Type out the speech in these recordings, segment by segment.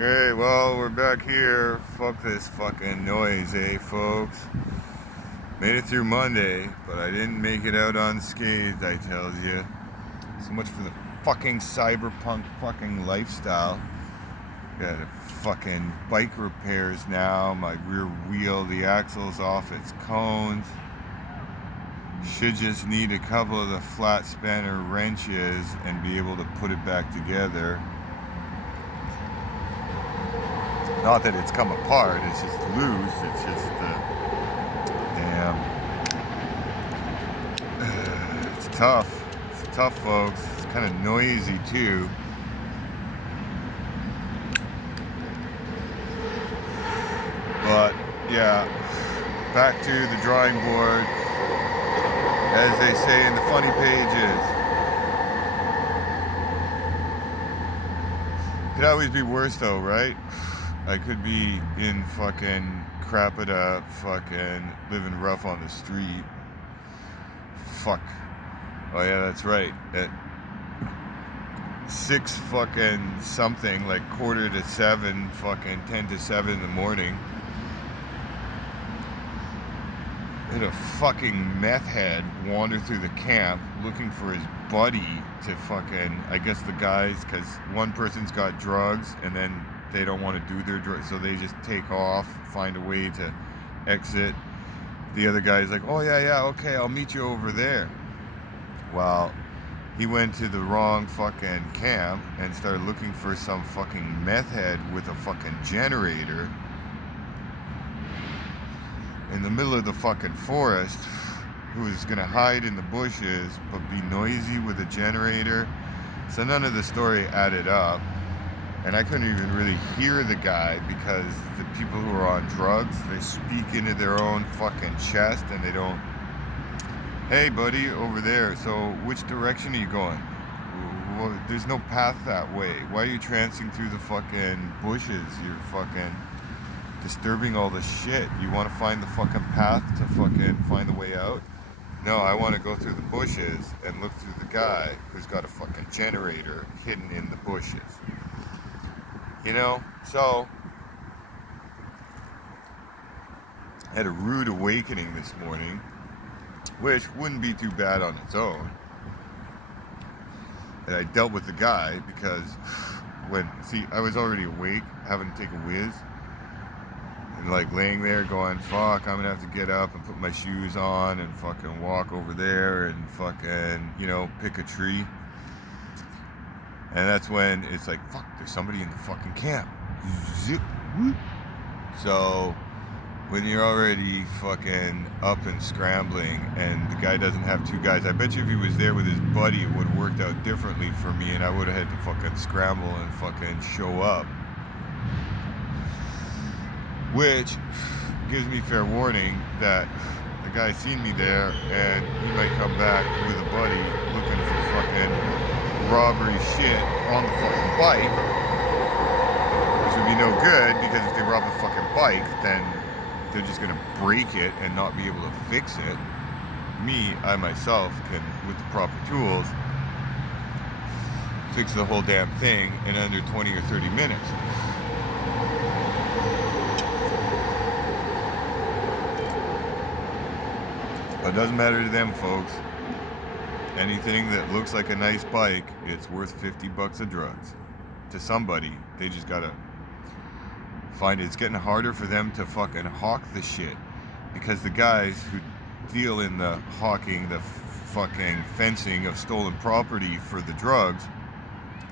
Okay, well, we're back here. Fuck this fucking noise, eh, folks? Made it through Monday, but I didn't make it out unscathed, I tells you. So much for the fucking cyberpunk fucking lifestyle. Got a fucking bike repairs now. My rear wheel, the axle's off its cones. Should just need a couple of the flat spanner wrenches and be able to put it back together. Not that it's come apart, it's just loose, it's just damn. It's tough. It's tough, folks. It's kind of noisy, too. But, yeah, back to the drawing board, as they say in the funny pages. Could always be worse, though, right? I could be in fucking crap it up, fucking living rough on the street. Fuck. Oh yeah, that's right. At 6 fucking something, like 6:45, fucking 10 to 7 in the morning, had a fucking meth head wander through the camp looking for his buddy to fucking, I guess the guys, because one person's got drugs and then they don't want to do their drugs, so they just take off, find a way to exit. The other guy's like, oh yeah, okay, I'll meet you over there. Well, he went to the wrong fucking camp and started looking for some fucking meth head with a fucking generator in the middle of the fucking forest, who was gonna hide in the bushes but be noisy with a generator. So none of the story added up. And I couldn't even really hear the guy because the people who are on drugs, they speak into their own fucking chest and they don't, hey buddy, over there, so which direction are you going? Well, there's no path that way. Why are you trancing through the fucking bushes? You're fucking disturbing all the shit. You want to find the fucking path to fucking find the way out? No, I want to go through the bushes and look through the guy who's got a fucking generator hidden in the bushes. You know, so I had a rude awakening this morning, which wouldn't be too bad on its own. And I dealt with the guy because I was already awake, having to take a whiz, and like laying there going, fuck, I'm gonna have to get up and put my shoes on and fucking walk over there and fucking, pick a tree. And that's when it's like, fuck, there's somebody in the fucking camp. Zip, whoop. So when you're already fucking up and scrambling and the guy doesn't have two guys, I bet you if he was there with his buddy, it would have worked out differently for me and I would have had to fucking scramble and fucking show up. Which gives me fair warning that the guy's seen me there and he might come back with a buddy looking for fucking robbery shit on the fucking bike, which would be no good because if they rob a fucking bike, then they're just gonna break it and not be able to fix it. I myself can, with the proper tools, fix the whole damn thing in under 20 or 30 minutes. But it doesn't matter to them, folks. Anything that looks like a nice bike, it's worth $50 of drugs. To somebody, they just gotta find it. It's getting harder for them to fucking hawk the shit because the guys who deal in the hawking, the fucking fencing of stolen property for the drugs,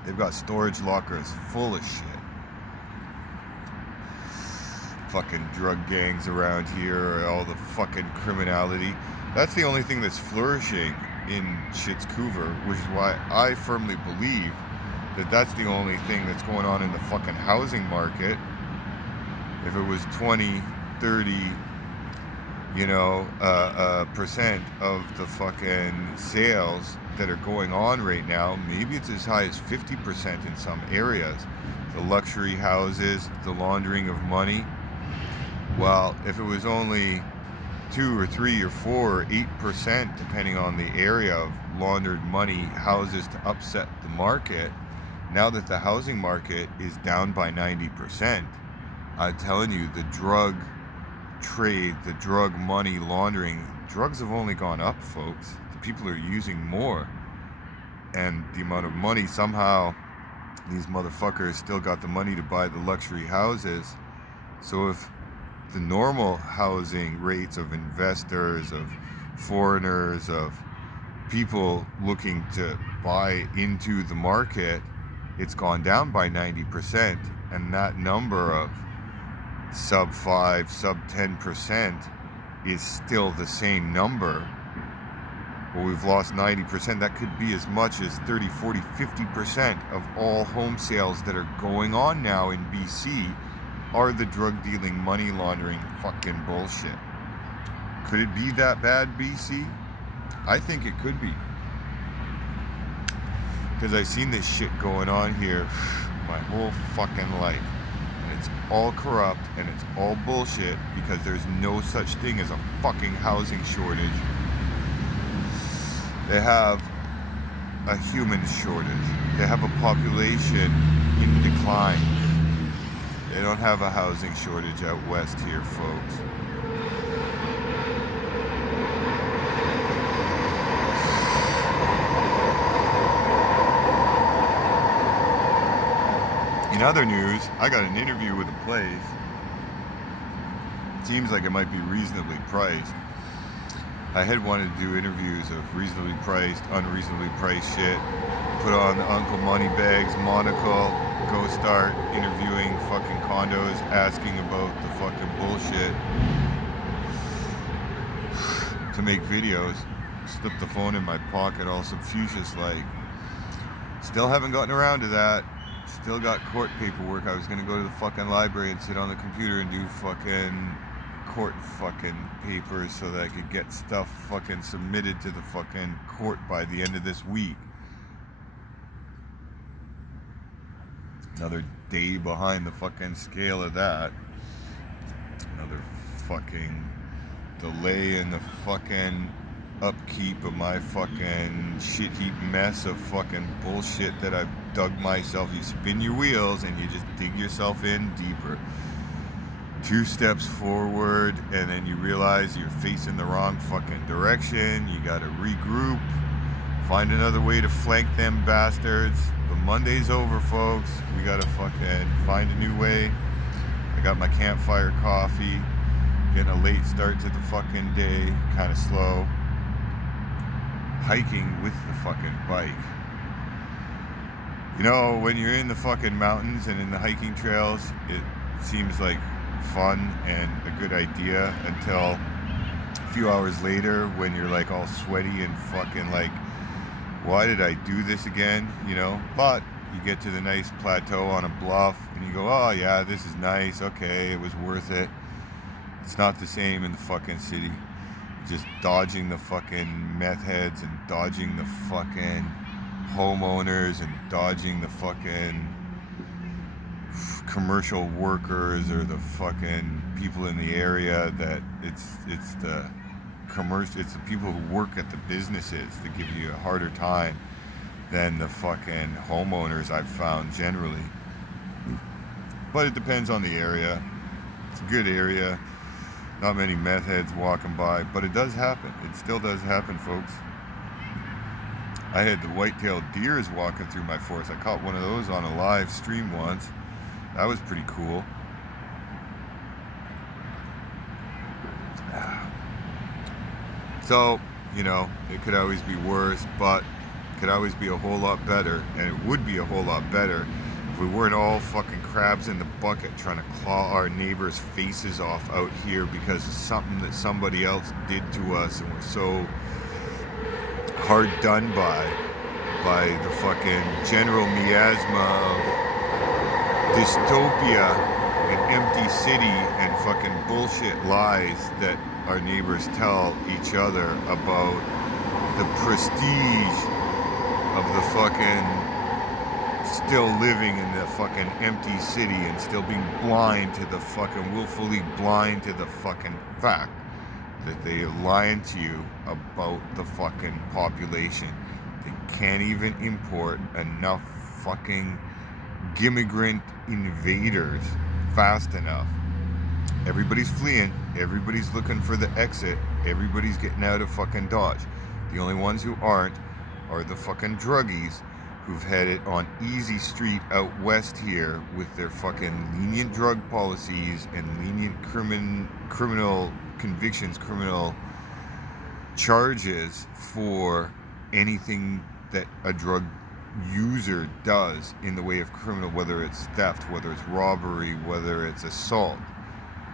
they've got storage lockers full of shit. Fucking drug gangs around here, all the fucking criminality. That's the only thing that's flourishing in Schitt's Cougar, which is why I firmly believe that that's the only thing that's going on in the fucking housing market. If it was 20, 30, percent of the fucking sales that are going on right now, maybe it's as high as 50% in some areas. The luxury houses, the laundering of money. Well, if it was only 2 or 3 or 4 or 8%, depending on the area, of laundered money houses to upset the market, Now that the housing market is down by 90%, I'm telling you, the drug trade, the drug money laundering, drugs have only gone up, folks. The people are using more. And the amount of money, somehow, these motherfuckers still got the money to buy the luxury houses. So if the normal housing rates of investors, of foreigners, of people looking to buy into the market, it's gone down by 90%, and that number of sub 5, sub 10% is still the same number. Well, we've lost 90%. That could be as much as 30, 40, 50% of all home sales that are going on now in BC are the drug dealing, money laundering fucking bullshit. Could it be that bad, BC? I think it could be. Because I've seen this shit going on here my whole fucking life. And it's all corrupt and it's all bullshit because there's no such thing as a fucking housing shortage. They have a human shortage. They have a population in decline. They don't have a housing shortage out west here, folks. In other news, I got an interview with a place. Seems like it might be reasonably priced. I had wanted to do interviews of reasonably priced, unreasonably priced shit. Put on the Uncle Moneybags monocle, go start interviewing fucking condos, asking about the fucking bullshit. To make videos, slip the phone in my pocket all subfugious like. Still haven't gotten around to that. Still got court paperwork. I was gonna go to the fucking library and sit on the computer and do fucking court fucking papers so that I could get stuff fucking submitted to the fucking court by the end of this week. Another day behind the fucking scale of that. Another fucking delay in the fucking upkeep of my fucking shit heap mess of fucking bullshit that I've dug myself. You spin your wheels and you just dig yourself in deeper. 2 steps forward and then you realize you're facing the wrong fucking direction. You gotta regroup, find another way to flank them bastards. But Monday's over, folks. We gotta fucking find a new way. I got my campfire coffee, getting a late start to the fucking day, kinda slow. Hiking with the fucking bike. You know, when you're in the fucking mountains and in the hiking trails, it seems like fun and a good idea until a few hours later when you're like all sweaty and fucking like, why did I do this again? You know, but you get to the nice plateau on a bluff and you go, oh yeah, this is nice. Okay, it was worth it. It's not the same in the fucking city. Just dodging the fucking meth heads and dodging the fucking homeowners and dodging the fucking commercial workers or the fucking people in the area that it's the people who work at the businesses that give you a harder time than the fucking homeowners I've found generally. But it depends on the area. It's a good area. Not many meth heads walking by, but it does happen. It still does happen, folks. I had the white-tailed deers walking through my forest. I caught one of those on a live stream once. That was pretty cool. So, you know, it could always be worse, but it could always be a whole lot better. And it would be a whole lot better if we weren't all fucking crabs in the bucket trying to claw our neighbors' faces off out here because of something that somebody else did to us, and we're so hard done by the fucking general miasma of dystopia and empty city and fucking bullshit lies that our neighbors tell each other about the prestige of the fucking still living in the fucking empty city and still being blind to the fucking, willfully blind to the fucking fact that they are lying to you about the fucking population. They can't even import enough fucking immigrant invaders fast enough. Everybody's fleeing. Everybody's looking for the exit. Everybody's getting out of fucking Dodge. The only ones who aren't are the fucking druggies who've had it on easy street out west here with their fucking lenient drug policies and lenient criminal convictions, criminal charges for anything that a drug user does in the way of criminal, whether it's theft, whether it's robbery, whether it's assault.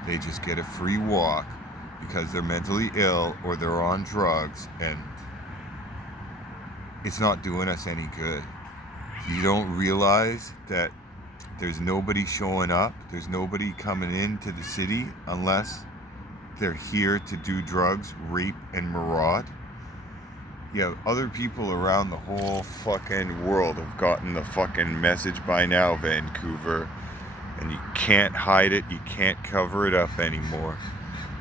They just get a free walk because they're mentally ill or they're on drugs, and it's not doing us any good. You don't realize that there's nobody showing up, there's nobody coming into the city unless they're here to do drugs, rape, and maraud. You have other people around the whole fucking world have gotten the fucking message by now, Vancouver, and you can't hide it, you can't cover it up anymore.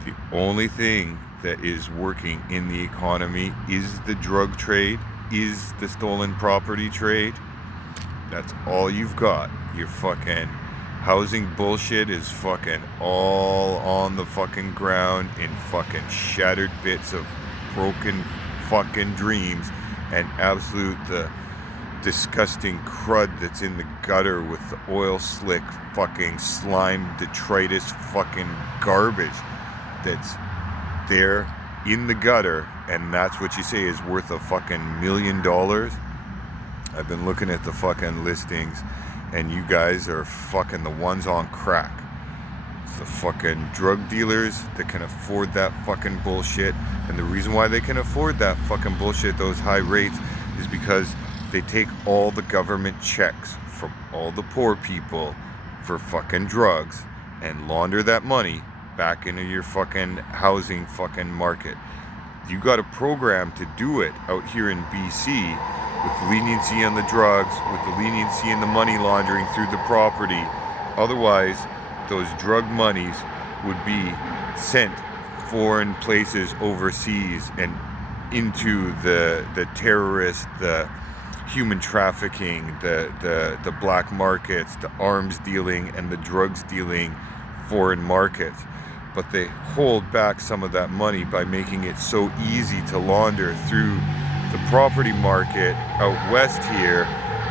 The only thing that is working in the economy is the drug trade, is the stolen property trade. That's all you've got. Your fucking housing bullshit is fucking all on the fucking ground in fucking shattered bits of broken fucking dreams and absolute the disgusting crud that's in the gutter with the oil slick fucking slime detritus fucking garbage that's there in the gutter, and that's what you say is worth a fucking $1 million. I've been looking at the fucking listings, and you guys are fucking the ones on crack. It's the fucking drug dealers that can afford that fucking bullshit, and the reason why they can afford that fucking bullshit, those high rates, is because they take all the government checks from all the poor people for fucking drugs and launder that money back into your fucking housing fucking market. You got a program to do it out here in BC with leniency on the drugs, with the leniency in the money laundering through the property. Otherwise, those drug monies would be sent foreign places overseas and into the terrorists, the human trafficking, the black markets, the arms dealing, and the drugs dealing foreign markets. But they hold back some of that money by making it so easy to launder through the property market out west here,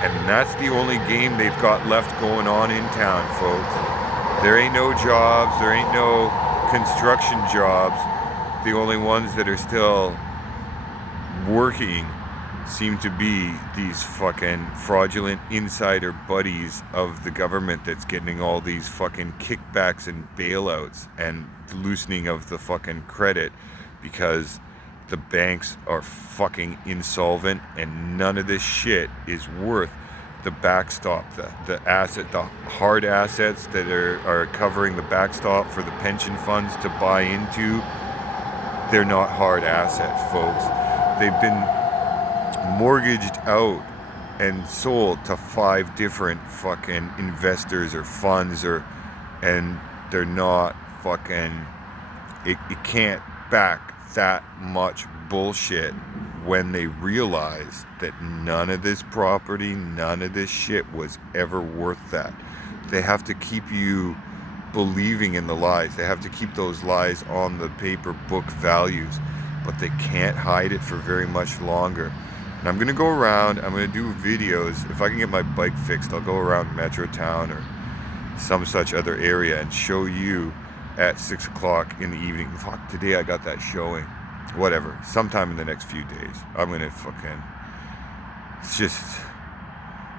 and that's the only game they've got left going on in town, folks. There ain't no jobs, there ain't no construction jobs. The only ones that are still working seem to be these fucking fraudulent insider buddies of the government that's getting all these fucking kickbacks and bailouts and loosening of the fucking credit because the banks are fucking insolvent, and none of this shit is worth the backstop, the asset, the hard assets that are covering the backstop for the pension funds to buy into. They're not hard assets, folks. They've been mortgaged out and sold to 5 different fucking investors or funds, and they're not fucking, it can't back that much bullshit when they realize that none of this property, none of this shit was ever worth that. They have to keep you believing in the lies. They have to keep those lies on the paper book values, but they can't hide it for very much longer. And I'm gonna go around, I'm gonna do videos. If I can get my bike fixed, I'll go around Metrotown or some such other area and show you at 6 o'clock in the evening. Fuck, today I got that showing. Whatever, sometime in the next few days. I'm gonna fucking, it's just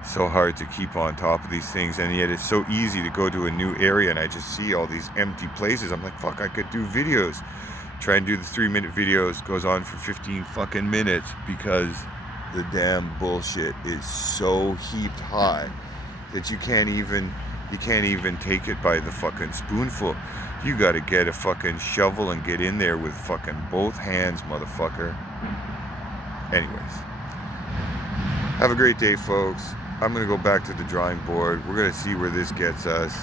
so hard to keep on top of these things, and yet it's so easy to go to a new area and I just see all these empty places. I'm like, fuck, I could do videos. Try and do the 3-minute videos, goes on for 15 fucking minutes because the damn bullshit is so heaped high that you can't even take it by the fucking spoonful. You gotta get a fucking shovel and get in there with fucking both hands, motherfucker. Anyways, have a great day, folks. I'm gonna go back to the drawing board. We're gonna see where this gets us.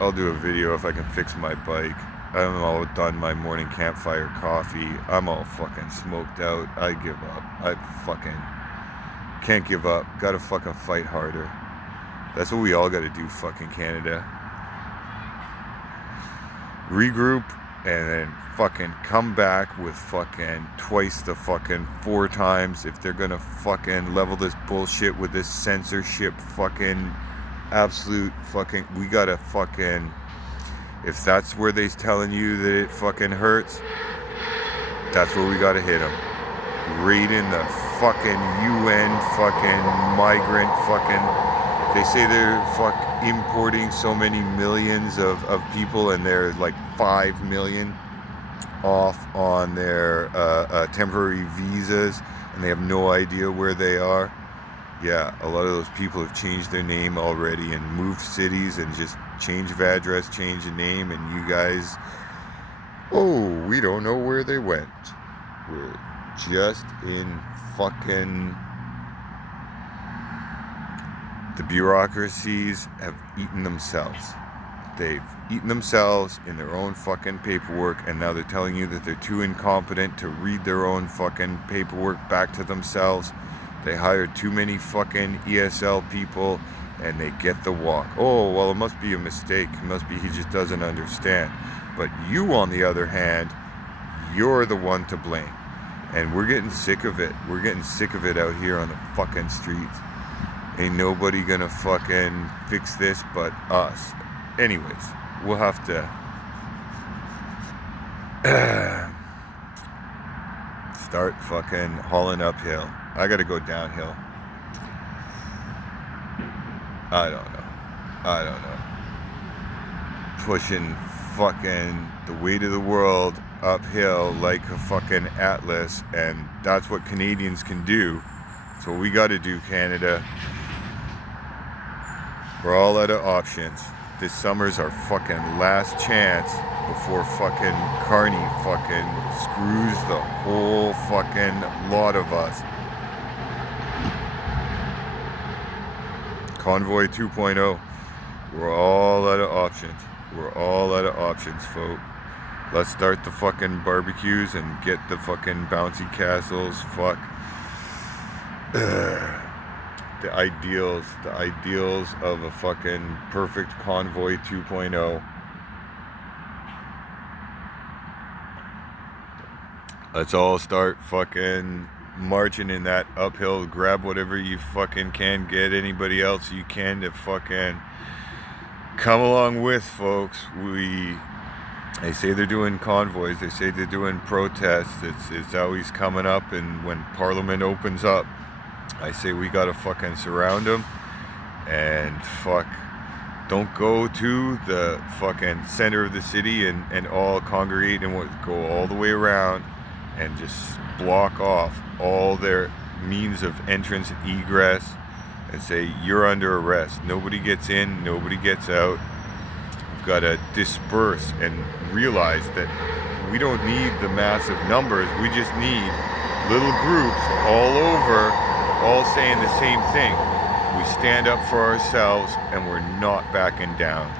I'll do a video if I can fix my bike. I'm all done my morning campfire coffee. I'm all fucking smoked out. I give up. I fucking can't give up. Gotta fucking fight harder. That's what we all gotta do, fucking Canada. Regroup and then fucking come back with fucking twice the fucking 4 times if they're gonna fucking level this bullshit with this censorship fucking absolute fucking, we gotta fucking, if that's where they's telling you that it fucking hurts, that's where we gotta hit them. Raiding the fucking UN fucking migrant fucking, they say they're importing so many millions of people, and they're like 5 million off on their temporary visas, and they have no idea where they are. Yeah, a lot of those people have changed their name already and moved cities and just change of address, change of name, and you guys, oh, we don't know where they went. We're just in fucking, the bureaucracies have eaten themselves. They've eaten themselves in their own fucking paperwork, and now they're telling you that they're too incompetent to read their own fucking paperwork back to themselves. They hired too many fucking ESL people, and they get the walk. Oh, well, it must be a mistake. It must be he just doesn't understand. But you, on the other hand, you're the one to blame. And we're getting sick of it. We're getting sick of it out here on the fucking streets. Ain't nobody gonna fucking fix this but us. Anyways, we'll have to start fucking hauling uphill. I gotta go downhill. I don't know. Pushing fucking the weight of the world uphill like a fucking atlas, and that's what Canadians can do. That's what we gotta do, Canada. We're all out of options. This summer's our fucking last chance before fucking Carney fucking screws the whole fucking lot of us. Convoy 2.0. We're all out of options. We're all out of options, folks. Let's start the fucking barbecues and get the fucking bouncy castles. Fuck. The ideals of a fucking perfect Convoy 2.0. Let's all start fucking marching in that uphill. Grab whatever you fucking can, get anybody else you can to fucking come along with, folks. They say they're doing convoys, they say they're doing protests. It's always coming up, and when Parliament opens up, I say we gotta fucking surround them and fuck, don't go to the fucking center of the city and all congregate and go all the way around and just block off all their means of entrance and egress and say you're under arrest. Nobody gets in, nobody gets out. We've got to disperse and realize that we don't need the massive numbers. We just need little groups all over, all saying the same thing. We stand up for ourselves and we're not backing down.